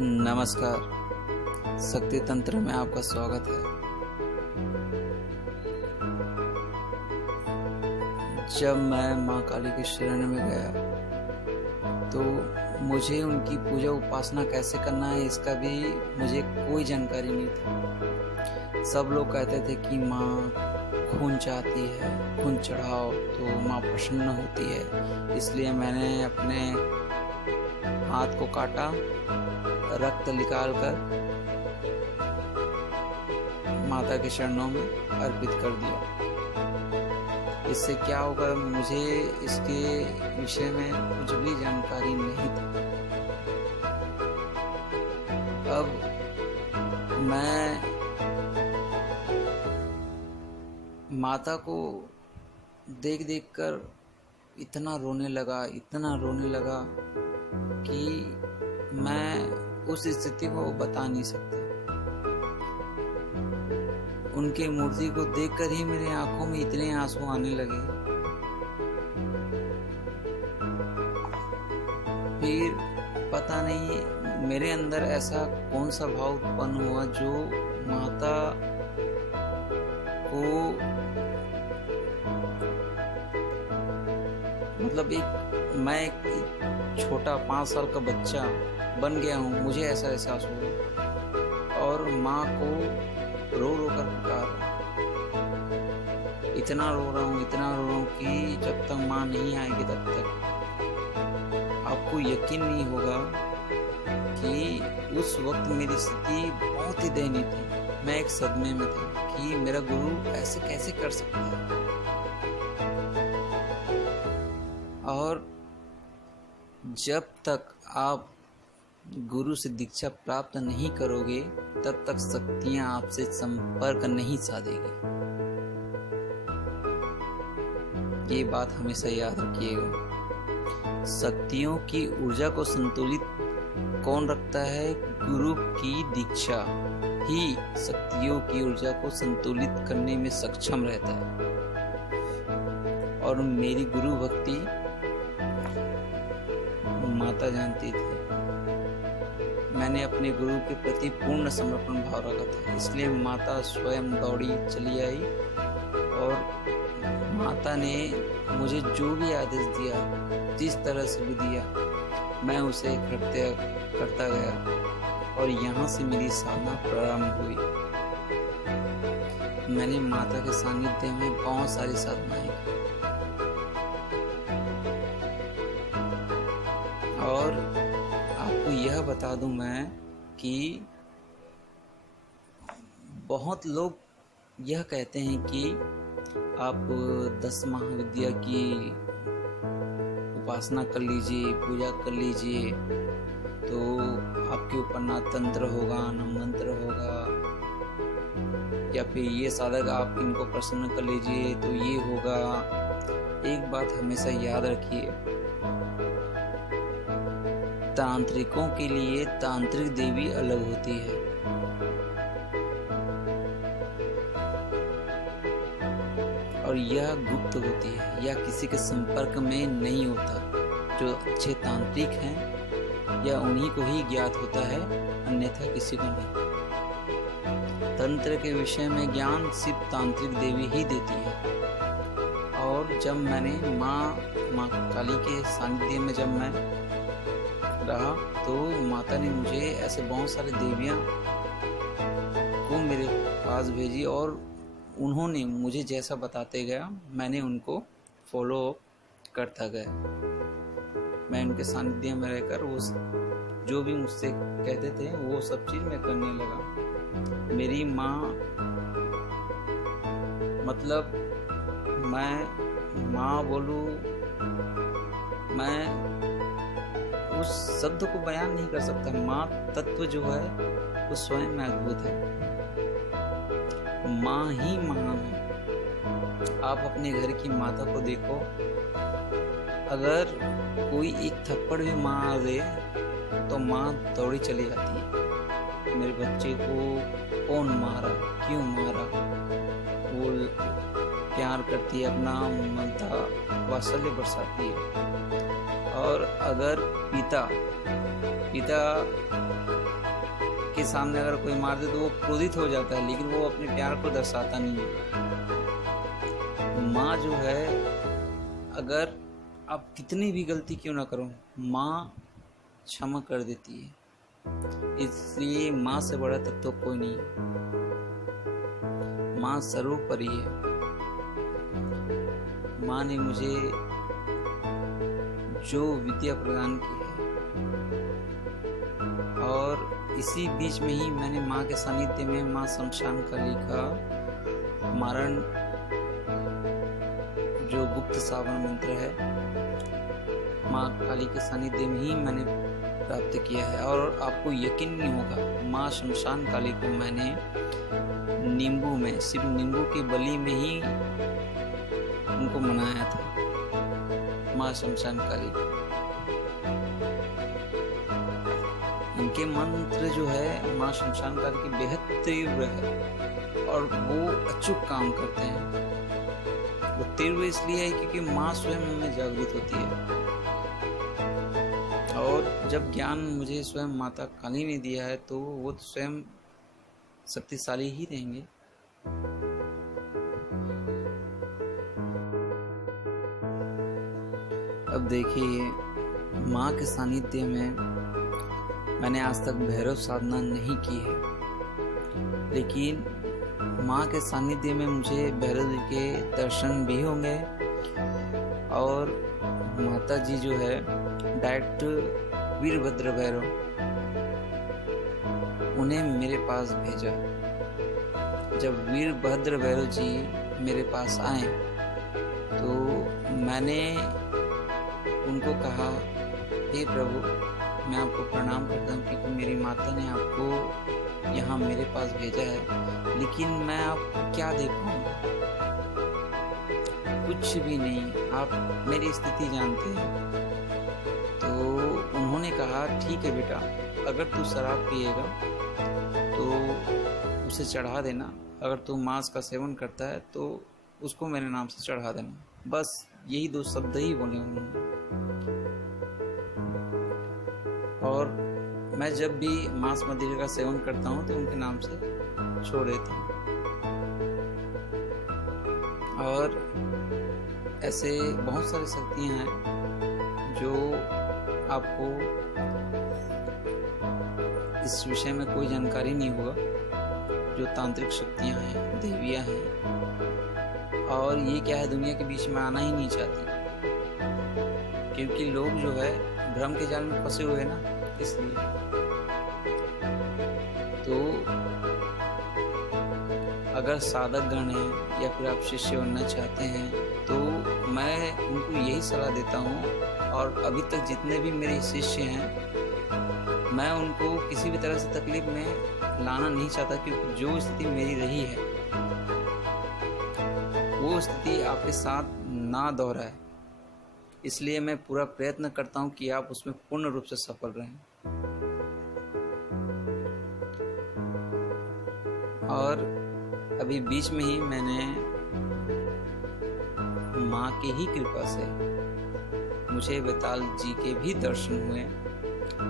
नमस्कार। शक्ति तंत्र में आपका स्वागत है। जब मैं माँ काली के शरण में गया तो मुझे उनकी पूजा उपासना कैसे करना है इसका भी मुझे कोई जानकारी नहीं था। सब लोग कहते थे कि माँ खून चाहती है, खून चढ़ाओ तो माँ प्रसन्न होती है। इसलिए मैंने अपने हाथ को काटा, रक्त निकालकर माता के चरणों में अर्पित कर दिया। इससे क्या होगा, मुझे इसके विषय में कुछ भी जानकारी नहीं थी। अब मैं माता को देख देख कर इतना रोने लगा कि मैं उस स्थिति को बता नहीं सकता। उनकी मूर्ति को देखकर ही मेरी आंखों में इतने आंसू आने लगे। फिर पता नहीं मेरे अंदर ऐसा कौन सा भाव उत्पन्न हुआ जो माता को मतलब मैं एक छोटा 5 साल का बच्चा बन गया हूँ, मुझे ऐसा एहसास हुआ और माँ को रो रो कर पुकारा। इतना रो रहा हूँ कि जब तक माँ नहीं आएगी तब तक आपको यकीन नहीं होगा कि उस वक्त मेरी स्थिति बहुत ही दयनीय थी। मैं एक सदमे में था कि मेरा गुरु ऐसे कैसे कर सकता है। और जब तक आप गुरु से दीक्षा प्राप्त नहीं करोगे तब तक शक्तियां आपसे संपर्क नहीं साधेगी। ये बात हमेशा याद रखिएगा। शक्तियों की ऊर्जा को संतुलित कौन रखता है? गुरु की दीक्षा ही शक्तियों की ऊर्जा को संतुलित करने में सक्षम रहता है। और मेरी गुरु भक्ति माता जानती थी। मैंने अपने गुरु के प्रति पूर्ण समर्पण भाव रखा था, इसलिए माता स्वयं दौड़ी चली आई और माता ने मुझे जो भी आदेश दिया, जिस तरह से भी दिया, मैं उसे कृत्य करता गया और यहाँ से मेरी साधना प्रारंभ हुई। मैंने माता के सानिध्य में बहुत सारी साधनाएं की और आपको यह बता दूं मैं कि बहुत लोग यह कहते हैं कि आप 10 महाविद्या की उपासना कर लीजिए, पूजा कर लीजिए तो आपके ऊपर ना तंत्र होगा ना मंत्र होगा, या फिर ये साधक आप इनको प्रसन्न कर लीजिए तो ये होगा। एक बात हमेशा याद रखिए, तांत्रिकों के लिए तांत्रिक देवी अलग होती है और यह गुप्त होती है, यह किसी के संपर्क में नहीं होता। जो अच्छे तांत्रिक हैं या उन्हीं को ही ज्ञात होता है, अन्यथा किसी को नहीं। तंत्र के विषय में ज्ञान सिर्फ तांत्रिक देवी ही देती है। और जब मैंने माँ काली के सानिध्य में जब मैं रहा तो माता ने मुझे ऐसे बहुत सारे देवियां को मेरे पास भेजी और उन्होंने मुझे जैसा बताते गया मैंने उनको फॉलो करता गया। मैं उनके सानिध्य में रहकर वो जो भी मुझसे कहते थे वो सब चीज मैं करने लगा। मेरी माँ मतलब मैं माँ बोलूं, मैं उस शब्द को बयान नहीं कर सकता। माँ तत्व जो है वो स्वयं में अद्भुत है। माँ ही महान है। आप अपने घर की माता को देखो, अगर कोई एक थप्पड़ भी मार दे तो माँ दौड़ी चली जाती है। मेरे बच्चे को कौन मारा, क्यों मारा, वो प्यार करती है, अपना ममता वात्सल्य बरसाती है। और अगर पिता के सामने अगर कोई मार दे तो वो क्रोधित हो जाता है, लेकिन वो अपने प्यार को दर्शाता नहीं है। माँ जो है, अगर आप कितनी भी गलती क्यों ना करो, माँ क्षमा कर देती है। इसलिए माँ से बड़ा तक तो कोई नहीं है। माँ सर्वोपरि है। माँ ने मुझे जो विद्या प्रदान की है, और इसी बीच में ही मैंने माँ के सानिध्य में माँ शमशान काली का मारण जो गुप्त सावन मंत्र है, माँ काली के सानिध्य में ही मैंने प्राप्त किया है। और आपको यकीन नहीं होगा, माँ शमशान काली को मैंने नींबू में, सिर्फ नींबू की बलि में ही उनको मनाया था, माँ शमशान काली। इनके मंत्र जो है माँ शमशान काली की बेहद तीव्र है और वो अचूक काम करते हैं। वो तीव्र इसलिए है क्योंकि माँ स्वयं में जागृत होती है, और जब ज्ञान मुझे स्वयं माता काली ने दिया है तो वो स्वयं शक्तिशाली ही रहेंगे। अब देखिए, माँ के सानिध्य में मैंने आज तक भैरव साधना नहीं की है, लेकिन माँ के सानिध्य में मुझे भैरव जी के दर्शन भी होंगे। और माता जी जो है डायरेक्ट वीरभद्र भैरव, उन्हें मेरे पास भेजा। जब वीरभद्र भैरव जी मेरे पास आए तो मैंने उनको कहा, हे प्रभु, मैं आपको प्रणाम करता हूँ क्योंकि मेरी माता ने आपको यहाँ मेरे पास भेजा है, लेकिन मैं आपको क्या दे पाऊँगा? कुछ भी नहीं, आप मेरी स्थिति जानते हैं। तो उन्होंने कहा, ठीक है बेटा, अगर तू शराब पिएगा तो उसे चढ़ा देना, अगर तू मांस का सेवन करता है तो उसको मेरे नाम से चढ़ा देना। बस यही दो शब्द ही बोले उन्होंने। और मैं जब भी मांस मदिरा का सेवन करता हूँ तो उनके नाम से छोड़ देता हूँ। और ऐसे बहुत सारी शक्तियाँ हैं जो आपको इस विषय में कोई जानकारी नहीं होगा, जो तांत्रिक शक्तियाँ हैं, देवियाँ हैं। और ये क्या है, दुनिया के बीच में आना ही नहीं चाहती, क्योंकि लोग जो है भ्रम के जाल में फंसे हुए हैं ना, इसलिए। तो अगर साधक गण हैं या फिर आप शिष्य बनना चाहते हैं तो मैं उनको यही सलाह देता हूँ, और अभी तक जितने भी मेरे शिष्य हैं मैं उनको किसी भी तरह से तकलीफ में लाना नहीं चाहता, क्योंकि जो स्थिति मेरी रही है वो स्थिति आपके साथ ना दोहराए। इसलिए मैं पूरा प्रयत्न करता हूँ कि आप उसमें पूर्ण रूप से सफल रहें। और अभी बीच में ही मैंने माँ की ही कृपा से मुझे बेताल जी के भी दर्शन हुए।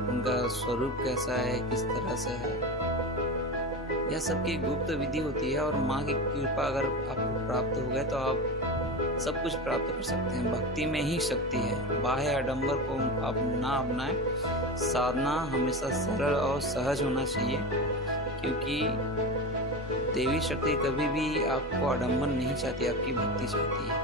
उनका स्वरूप कैसा है, किस तरह से है, यह सबकी गुप्त विधि होती है। और माँ की कृपा अगर आपको प्राप्त हो गया तो आप सब कुछ प्राप्त कर सकते हैं। भक्ति में ही शक्ति है, बाह्य आडंबर को आप ना अपनाएं। साधना हमेशा सरल और सहज होना चाहिए, क्योंकि देवी शक्ति कभी भी आपको आडंबर नहीं चाहती, आपकी भक्ति चाहती है।